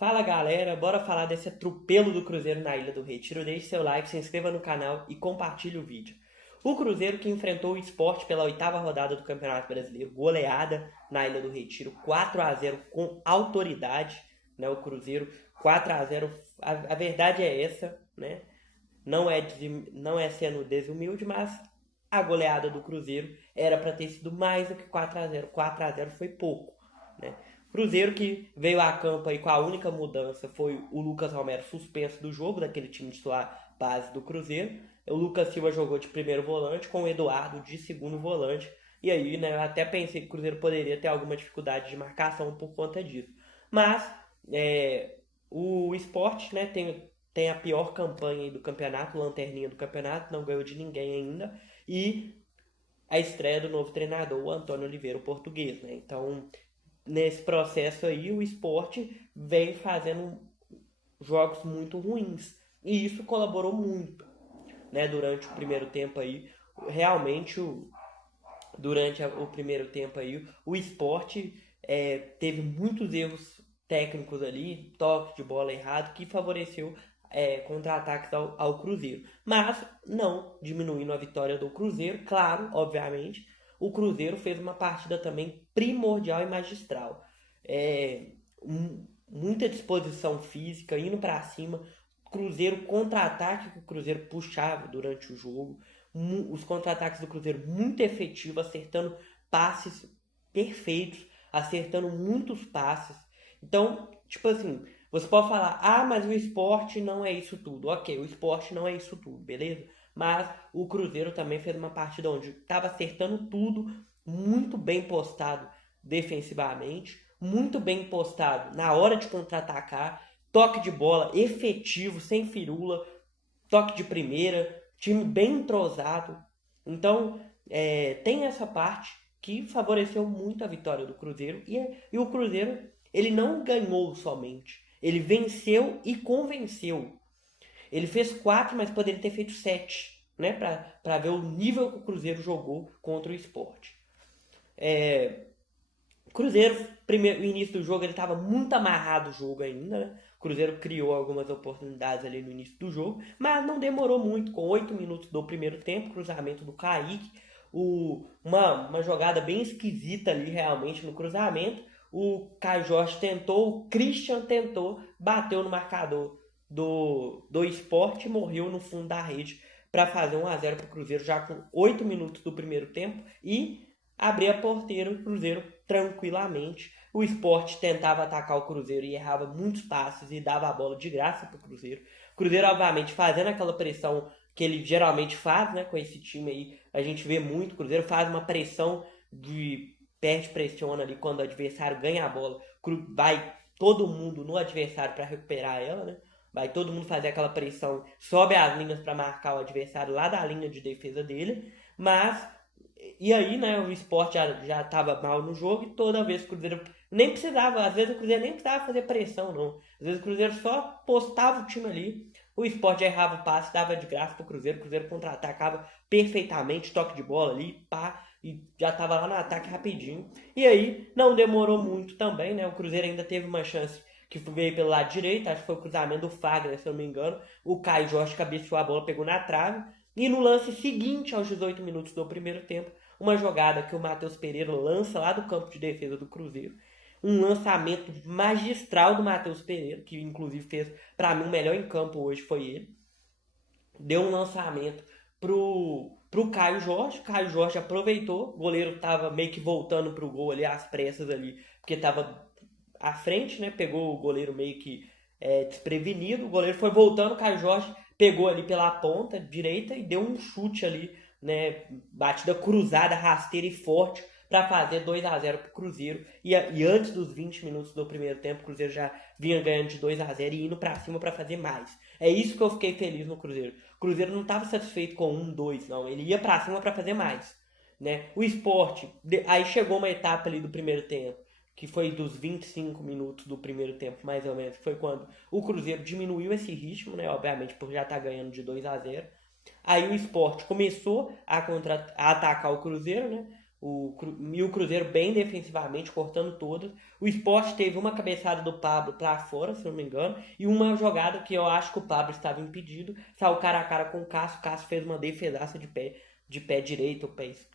Fala galera, bora falar desse atropelo do Cruzeiro na Ilha do Retiro. Deixe seu like, se inscreva no canal e compartilhe o vídeo. O Cruzeiro que enfrentou o Sport pela oitava rodada do Campeonato Brasileiro, goleada na Ilha do Retiro, 4-0 com autoridade, né? O Cruzeiro 4-0, a verdade é essa, né? Não é sendo desumilde, mas a goleada do Cruzeiro era para ter sido mais do que 4-0. 4-0 foi pouco, né? Cruzeiro que veio a campo aí com a única mudança foi o Lucas Romero suspenso do jogo, daquele time titular base do Cruzeiro. O Lucas Silva jogou de primeiro volante com o Eduardo de segundo volante. E aí, né, eu até pensei que o Cruzeiro poderia ter alguma dificuldade de marcação por conta disso. Mas o Sport, né, tem a pior campanha aí do campeonato, lanterninha do campeonato, não ganhou de ninguém ainda. E a estreia do novo treinador, o Antônio Oliveira, o português, né? Então, nesse processo aí, o Sport vem fazendo jogos muito ruins. E isso colaborou muito, né, durante o primeiro tempo aí. Realmente, durante o primeiro tempo aí, o Sport teve muitos erros técnicos ali, toque de bola errado, que favoreceu contra-ataques ao Cruzeiro. Mas não diminuindo a vitória do Cruzeiro, claro, obviamente, o Cruzeiro fez uma partida também primordial e magistral. Muita disposição física, indo para cima, Cruzeiro contra-ataque que o Cruzeiro puxava durante o jogo, os contra-ataques do Cruzeiro muito efetivos, acertando passes perfeitos, acertando muitos passes. Então, tipo assim, você pode falar, mas o esporte não é isso tudo. Ok, o esporte não é isso tudo, beleza? Mas o Cruzeiro também fez uma partida onde estava acertando tudo, muito bem postado defensivamente, muito bem postado na hora de contra-atacar, toque de bola efetivo, sem firula, toque de primeira, time bem entrosado. Então, tem essa parte que favoreceu muito a vitória do Cruzeiro. E o Cruzeiro, ele não ganhou somente. Ele venceu e convenceu. Ele fez 4, mas poderia ter feito 7, né? Para ver o nível que o Cruzeiro jogou contra o Sport. O Cruzeiro, primeiro, o início do jogo, ele estava muito amarrado o jogo ainda, né? O Cruzeiro criou algumas oportunidades ali no início do jogo, mas não demorou muito, com 8 minutos do primeiro tempo, cruzamento do Kaique, uma jogada bem esquisita ali realmente no cruzamento. O Caio Jorge tentou, o Christian tentou, bateu no marcador do Sport e morreu no fundo da rede para fazer 1-0 para o Cruzeiro já com 8 minutos do primeiro tempo e abrir a porteira, o Cruzeiro tranquilamente. O Sport tentava atacar o Cruzeiro e errava muitos passes e dava a bola de graça para o Cruzeiro. O Cruzeiro, obviamente, fazendo aquela pressão que ele geralmente faz, né? Com esse time aí, a gente vê muito. O Cruzeiro faz uma pressão de perde, pressiona ali quando o adversário ganha a bola. Vai todo mundo no adversário para recuperar ela, né? Vai todo mundo fazer aquela pressão, sobe as linhas para marcar o adversário lá da linha de defesa dele. Mas e aí, né, o Sport já tava mal no jogo e toda vez que o Cruzeiro nem precisava, às vezes o Cruzeiro nem precisava fazer pressão, não. Às vezes o Cruzeiro só postava o time ali, o Sport errava o passe, dava de graça pro Cruzeiro, o Cruzeiro contra-atacava perfeitamente, toque de bola ali, pá, e já tava lá no ataque rapidinho. E aí, não demorou muito também, né, o Cruzeiro ainda teve uma chance que veio pelo lado direito, acho que foi o cruzamento do Fagner, se eu não me engano, o Caio Jorge cabeceou a bola, pegou na trave, e no lance seguinte, aos 18 minutos do primeiro tempo, uma jogada que o Matheus Pereira lança lá do campo de defesa do Cruzeiro. Um lançamento magistral do Matheus Pereira, que inclusive fez, para mim, o melhor em campo hoje foi ele. Deu um lançamento pro Caio Jorge. Caio Jorge aproveitou. O goleiro tava meio que voltando pro gol ali, às pressas ali, porque tava à frente, né? Pegou o goleiro meio que desprevenido. O goleiro foi voltando, o Caio Jorge pegou ali pela ponta direita e deu um chute ali, né? Batida cruzada, rasteira e forte para fazer 2-0 pro Cruzeiro. E antes dos 20 minutos do primeiro tempo, o Cruzeiro já vinha ganhando de 2-0 e indo para cima para fazer mais. É isso que eu fiquei feliz no Cruzeiro. O Cruzeiro não estava satisfeito com 1-2, não. Ele ia para cima para fazer mais, né? O Sport, aí chegou uma etapa ali do primeiro tempo, que foi dos 25 minutos do primeiro tempo, mais ou menos, que foi quando o Cruzeiro diminuiu esse ritmo, né? Obviamente, por já estar ganhando de 2-0. Aí o Sport começou a atacar o Cruzeiro, né? E o Cruzeiro bem defensivamente, cortando todas. O Sport teve uma cabeçada do Pablo para fora, se não me engano, e uma jogada que eu acho que o Pablo estava impedido. Saiu cara a cara com o Cássio fez uma defesaça de pé direito,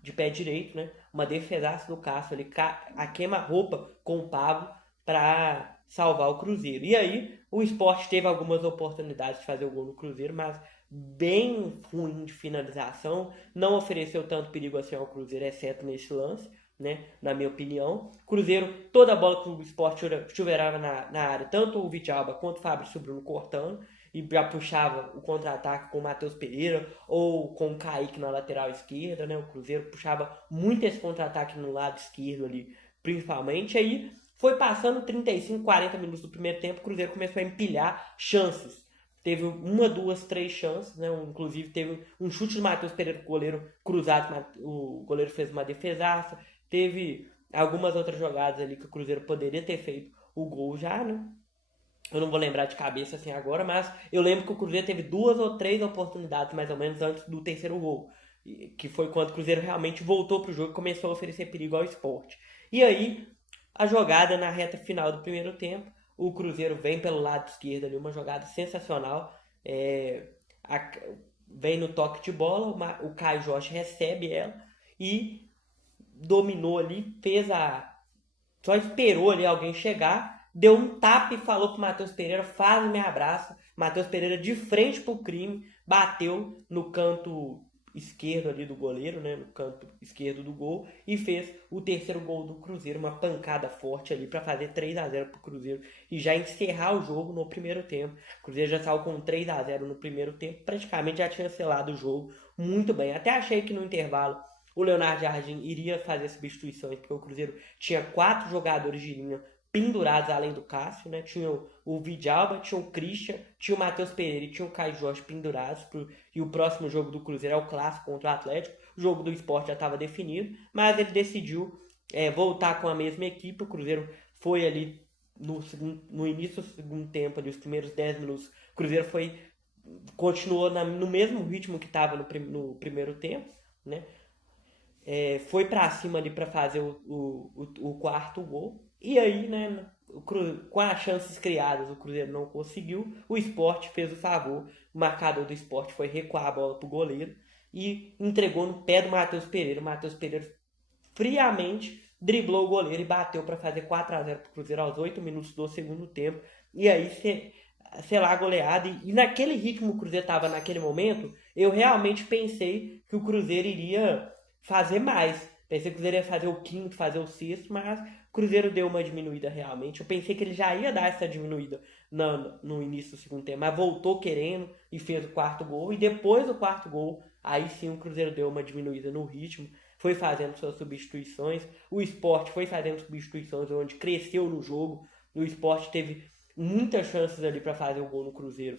de pé direito, né? Uma defesaça do Cássio ali, a queima-roupa com o Pablo para salvar o Cruzeiro. E aí, o Sport teve algumas oportunidades de fazer o gol no Cruzeiro, mas bem ruim de finalização, não ofereceu tanto perigo assim ao Cruzeiro, exceto nesse lance, né, na minha opinião. Cruzeiro, toda a bola que o Sport chuveirava na área, tanto o Vidalba quanto o Fabrício Bruno cortando, e já puxava o contra-ataque com o Matheus Pereira ou com o Kaique na lateral esquerda, né? O Cruzeiro puxava muito esse contra-ataque no lado esquerdo ali, principalmente. Aí foi passando 35, 40 minutos do primeiro tempo, o Cruzeiro começou a empilhar chances. Teve uma, duas, três chances, né? Inclusive teve um chute do Matheus Pereira com o goleiro cruzado, o goleiro fez uma defesaça. Teve algumas outras jogadas ali que o Cruzeiro poderia ter feito o gol já, né? Eu não vou lembrar de cabeça assim agora, mas eu lembro que o Cruzeiro teve 2 ou 3 oportunidades mais ou menos antes do terceiro gol, que foi quando o Cruzeiro realmente voltou pro jogo e começou a oferecer perigo ao Sport. E aí, a jogada na reta final do primeiro tempo, o Cruzeiro vem pelo lado esquerdo ali, uma jogada sensacional, a, vem no toque de bola, o Caio Jorge recebe ela e dominou ali, só esperou ali alguém chegar, deu um tapa e falou pro Matheus Pereira, faz e me abraça. Matheus Pereira de frente pro crime, bateu no canto esquerdo ali do goleiro, né, no canto esquerdo do gol, e fez o terceiro gol do Cruzeiro, uma pancada forte ali para fazer 3-0 pro Cruzeiro e já encerrar o jogo no primeiro tempo. O Cruzeiro já saiu com 3-0 no primeiro tempo, praticamente já tinha selado o jogo muito bem. Até achei que no intervalo o Leonardo Jardim iria fazer substituições, porque o Cruzeiro tinha 4 jogadores de linha pendurados além do Cássio, né? Tinha o Vidalba, tinha o Christian, tinha o Matheus Pereira e tinha o Caio Jorge pendurados. E o próximo jogo do Cruzeiro é o clássico contra o Atlético. O jogo do Sport já estava definido, mas ele decidiu voltar com a mesma equipe. O Cruzeiro foi ali no início do segundo tempo, ali, os primeiros 10 minutos. O Cruzeiro continuou no mesmo ritmo que estava no primeiro tempo, né? Foi para cima ali para fazer o quarto gol. E aí, né, com as chances criadas, o Cruzeiro não conseguiu. O Sport fez o favor. O marcador do Sport foi recuar a bola pro goleiro e entregou no pé do Matheus Pereira. O Matheus Pereira friamente driblou o goleiro e bateu para fazer 4-0 pro Cruzeiro aos 8 minutos do segundo tempo. E aí, sei lá, goleada. E naquele ritmo que o Cruzeiro estava naquele momento, eu realmente pensei que o Cruzeiro iria fazer mais. Pensei que o Cruzeiro ia fazer o quinto, fazer o sexto, mas o Cruzeiro deu uma diminuída realmente. Eu pensei que ele já ia dar essa diminuída no início do segundo tempo, mas voltou querendo e fez o quarto gol. E depois do quarto gol, aí sim o Cruzeiro deu uma diminuída no ritmo, foi fazendo suas substituições. O Sport foi fazendo substituições onde cresceu no jogo. O Sport teve muitas chances ali para fazer o gol no Cruzeiro.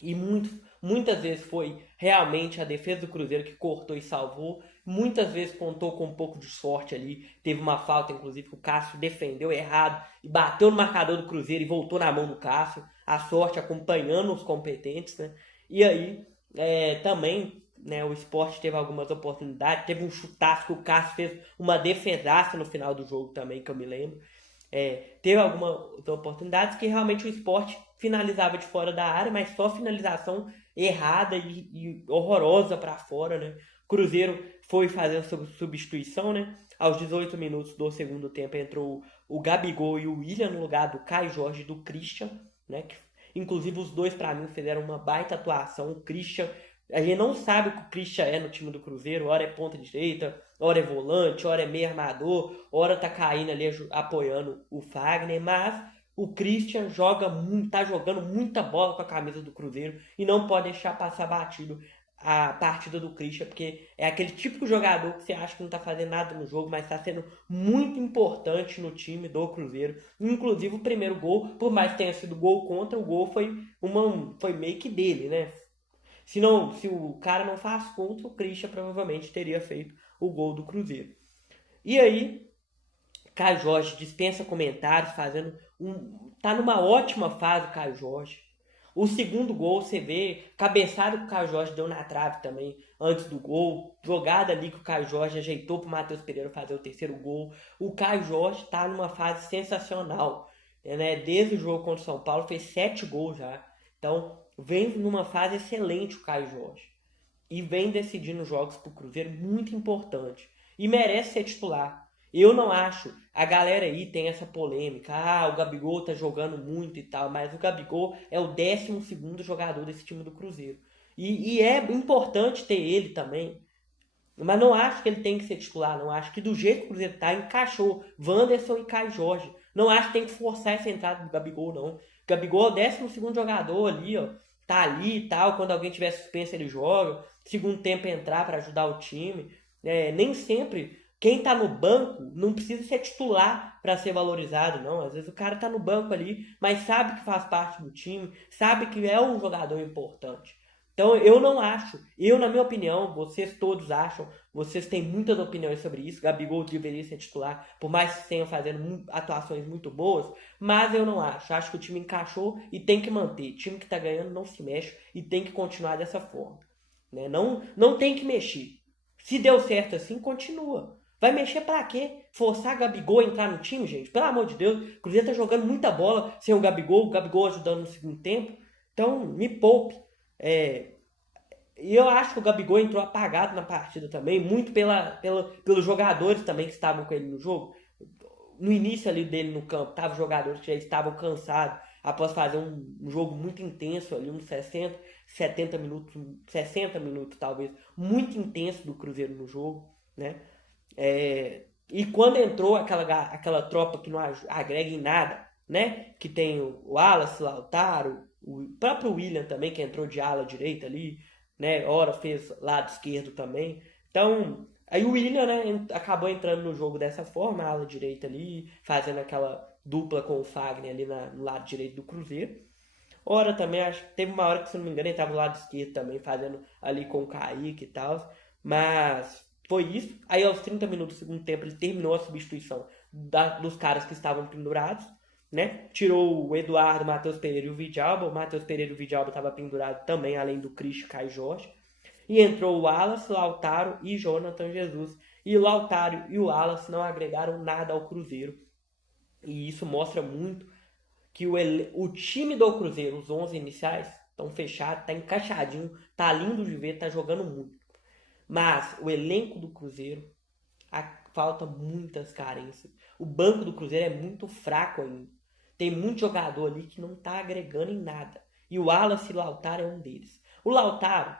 E muitas vezes foi realmente a defesa do Cruzeiro que cortou e salvou. Muitas vezes contou com um pouco de sorte ali. Teve uma falta, inclusive, que o Cássio defendeu errado e bateu no marcador do Cruzeiro e voltou na mão do Cássio. A sorte acompanhando os competentes, né? E aí, também, né, o Sport teve algumas oportunidades. Teve um chutaço que o Cássio fez uma defesaça no final do jogo também, que eu me lembro. Teve algumas oportunidades que realmente o Sport finalizava de fora da área, mas só finalização errada e horrorosa para fora, né? Cruzeiro foi fazendo substituição, né? Aos 18 minutos do segundo tempo entrou o Gabigol e o William no lugar do Caio Jorge e do Christian, né? Que, inclusive os dois para mim fizeram uma baita atuação. O Christian, a gente não sabe o que o Christian é no time do Cruzeiro, hora é ponta direita, hora é volante, hora é meio armador, hora tá caindo ali apoiando o Fagner, mas o Christian tá jogando muita bola com a camisa do Cruzeiro e não pode deixar passar batido a partida do Christian, porque é aquele típico jogador que você acha que não tá fazendo nada no jogo, mas tá sendo muito importante no time do Cruzeiro. Inclusive o primeiro gol, por mais que tenha sido gol contra, o gol foi meio que dele, né? Se o cara não faz contra, o Christian provavelmente teria feito o gol do Cruzeiro. E aí, Caio Jorge dispensa comentários, tá numa ótima fase o Caio Jorge. O segundo gol, você vê, cabeçada que o Caio Jorge deu na trave também, antes do gol. Jogada ali que o Caio Jorge ajeitou pro Matheus Pereira fazer o terceiro gol. O Caio Jorge tá numa fase sensacional, né? Desde o jogo contra o São Paulo, fez 7 gols já. Então, vem numa fase excelente o Caio Jorge. E vem decidindo jogos pro Cruzeiro muito importante. E merece ser titular. Eu não acho. A galera aí tem essa polêmica. Ah, o Gabigol tá jogando muito e tal. Mas o Gabigol é o 12º jogador desse time do Cruzeiro. E é importante ter ele também. Mas não acho que ele tem que ser titular. Não acho que do jeito que o Cruzeiro tá, encaixou Wanderson e Caio Jorge. Não acho que tem que forçar essa entrada do Gabigol, não. O Gabigol é o 12º jogador ali, ó. Tá ali e tal. Quando alguém tiver suspenso, ele joga. Segundo tempo entrar para ajudar o time. Nem sempre quem tá no banco não precisa ser titular para ser valorizado, não. Às vezes o cara tá no banco ali, mas sabe que faz parte do time, sabe que é um jogador importante. Então eu não acho, na minha opinião, vocês todos acham, vocês têm muitas opiniões sobre isso, Gabigol deveria ser titular, por mais que tenham fazendo atuações muito boas, mas eu não acho. Acho que o time encaixou e tem que manter. O time que tá ganhando não se mexe e tem que continuar dessa forma. Né? Não tem que mexer. Se deu certo assim, continua. Vai mexer pra quê? Forçar Gabigol a entrar no time, gente? Pelo amor de Deus, o Cruzeiro tá jogando muita bola sem o Gabigol ajudando no segundo tempo. Então, me poupe. E eu acho que o Gabigol entrou apagado na partida também, muito pelos jogadores também que estavam com ele no jogo. No início ali dele no campo, estavam jogadores que já estavam cansados após fazer um jogo muito intenso ali, uns 60, 70 minutos, 60 minutos talvez, muito intenso do Cruzeiro no jogo, né? E quando entrou aquela tropa que não agrega em nada, né? Que tem o Wallace, Lautaro, o próprio William também, que entrou de ala direita ali, né? Ora fez lado esquerdo também. Então, aí o William, né, acabou entrando no jogo dessa forma, ala direita ali, fazendo aquela dupla com o Fagner ali no lado direito do Cruzeiro. Ora também, acho que teve uma hora que, se não me engano, ele estava no lado esquerdo também, fazendo ali com o Kaique e tal. Mas foi isso. Aí aos 30 minutos do segundo tempo ele terminou a substituição dos caras que estavam pendurados, né? Tirou o Eduardo, o Matheus Pereira e o Vidalba. O Matheus Pereira e o Vidalba estavam pendurados também, além do Cristo, Caio Jorge. E entrou o Wallace, Lautaro e Jonathan Jesus. E o Lautaro e o Wallace não agregaram nada ao Cruzeiro. E isso mostra muito que o time do Cruzeiro, os 11 iniciais, estão fechados, tá encaixadinho, tá lindo de ver, tá jogando muito. Mas o elenco do Cruzeiro falta muitas carências. O banco do Cruzeiro é muito fraco ainda. Tem muito jogador ali que não tá agregando em nada. E o Wallace e o Lautaro é um deles. O Lautaro,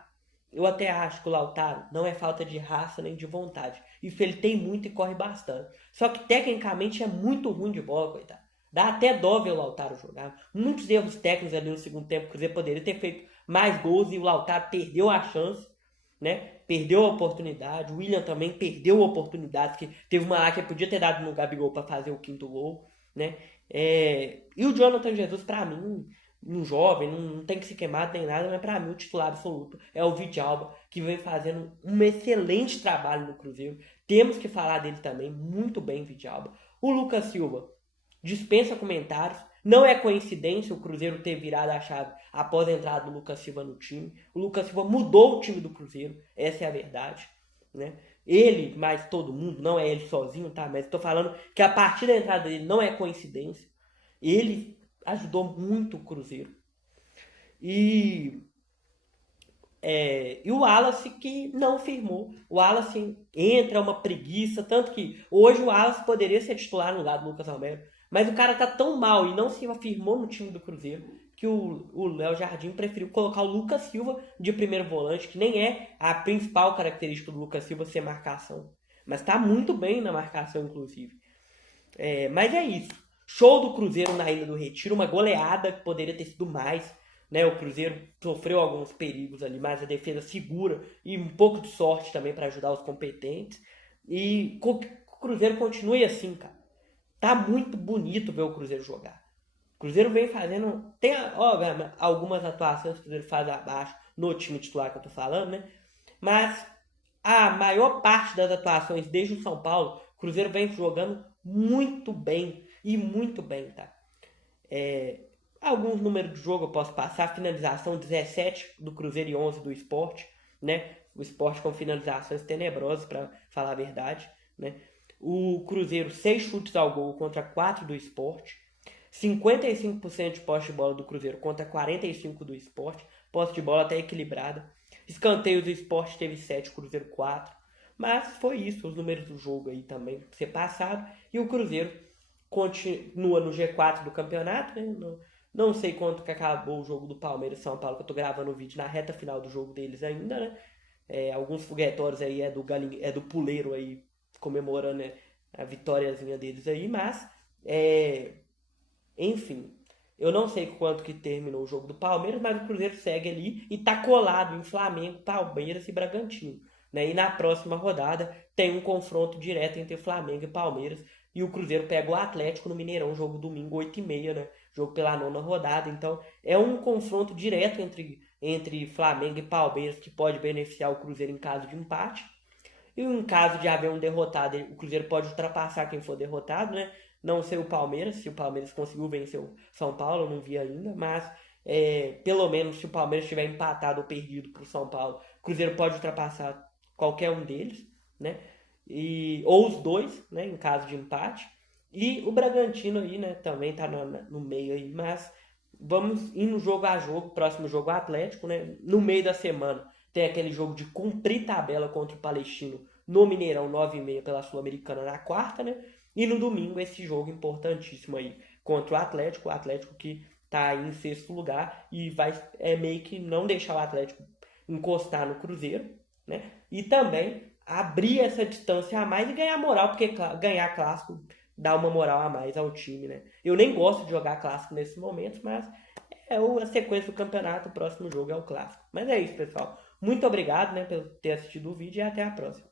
eu até acho que o Lautaro não é falta de raça nem de vontade. Isso ele tem muito e corre bastante. Só que tecnicamente é muito ruim de bola, coitado. Dá até dó ver o Lautaro jogar. Muitos erros técnicos ali no segundo tempo. O Cruzeiro poderia ter feito mais gols e o Lautaro perdeu a chance, né? Perdeu a oportunidade. O William também perdeu a oportunidade. Que teve uma lá que ele podia ter dado no Gabigol para fazer o quinto gol, né? E o Jonathan Jesus, para mim, um jovem, não tem que se queimar nem nada, mas para mim o titular absoluto é o Vidalba, que vem fazendo um excelente trabalho no Cruzeiro. Temos que falar dele também, muito bem, Vidalba. O Lucas Silva dispensa comentários. Não é coincidência o Cruzeiro ter virado a chave após a entrada do Lucas Silva no time. O Lucas Silva mudou o time do Cruzeiro, essa é a verdade, né? Ele, mais todo mundo, não é ele sozinho, tá? Mas estou falando que a partir da entrada dele não é coincidência. Ele ajudou muito o Cruzeiro. E o Wallace que não firmou. O Wallace entra, é uma preguiça. Tanto que hoje o Wallace poderia ser titular no lado do Lucas Romero. Mas o cara tá tão mal e não se afirmou no time do Cruzeiro que o Léo Jardim preferiu colocar o Lucas Silva de primeiro volante, que nem é a principal característica do Lucas Silva ser marcação. Mas tá muito bem na marcação, inclusive. Mas é isso. Show do Cruzeiro na Ilha do Retiro. Uma goleada que poderia ter sido mais. Né? O Cruzeiro sofreu alguns perigos ali, mas a defesa segura e um pouco de sorte também para ajudar os competentes. E o Cruzeiro continue assim, cara. Tá muito bonito ver o Cruzeiro jogar. O Cruzeiro vem fazendo... Tem, algumas atuações que o Cruzeiro faz abaixo no time titular que eu tô falando, né? Mas a maior parte das atuações desde o São Paulo, o Cruzeiro vem jogando muito bem. E muito bem, tá? Alguns números de jogo eu posso passar. Finalização 17 do Cruzeiro e 11 do Sport, né? O Sport com finalizações tenebrosas, para falar a verdade, né? O Cruzeiro 6 chutes ao gol contra 4 do Sport. 55% de posse de bola do Cruzeiro contra 45% do Sport. Posse de bola até equilibrada. Escanteios do Sport teve 7, Cruzeiro 4. Mas foi isso, os números do jogo aí também ser passado. E o Cruzeiro continua no G4 do campeonato, né? Não sei quanto que acabou o jogo do Palmeiras e São Paulo, que eu tô gravando o vídeo na reta final do jogo deles ainda, né? Alguns foguetórios aí é do Puleiro aí, comemorando, né, a vitóriazinha deles aí, mas, enfim, eu não sei quanto que terminou o jogo do Palmeiras, mas o Cruzeiro segue ali e tá colado em Flamengo, Palmeiras e Bragantino, né? E na próxima rodada tem um confronto direto entre Flamengo e Palmeiras, e o Cruzeiro pega o Atlético no Mineirão, jogo domingo 8h30, né? Jogo pela 9ª rodada. Então é um confronto direto entre Flamengo e Palmeiras que pode beneficiar o Cruzeiro em caso de empate. E em caso de haver um derrotado, o Cruzeiro pode ultrapassar quem for derrotado, né? Não ser o Palmeiras, se o Palmeiras conseguiu vencer o São Paulo, eu não vi ainda, mas pelo menos se o Palmeiras estiver empatado ou perdido para o São Paulo, o Cruzeiro pode ultrapassar qualquer um deles, né? Ou os dois, né, em caso de empate. E o Bragantino aí, né, também tá no meio aí, mas vamos indo jogo a jogo, próximo jogo Atlético, né? No meio da semana tem aquele jogo de cumprir tabela contra o Palestino no Mineirão, 9h30 pela Sul-Americana na quarta, né? E no domingo esse jogo importantíssimo aí contra o Atlético que tá aí em 6º lugar e vai meio que não deixar o Atlético encostar no Cruzeiro, né? E também abrir essa distância a mais e ganhar moral, porque ganhar clássico dá uma moral a mais ao time, né? Eu nem gosto de jogar clássico nesses momentos, mas a sequência do campeonato, o próximo jogo é o clássico. Mas é isso, pessoal. Muito obrigado, né, por ter assistido o vídeo e até a próxima.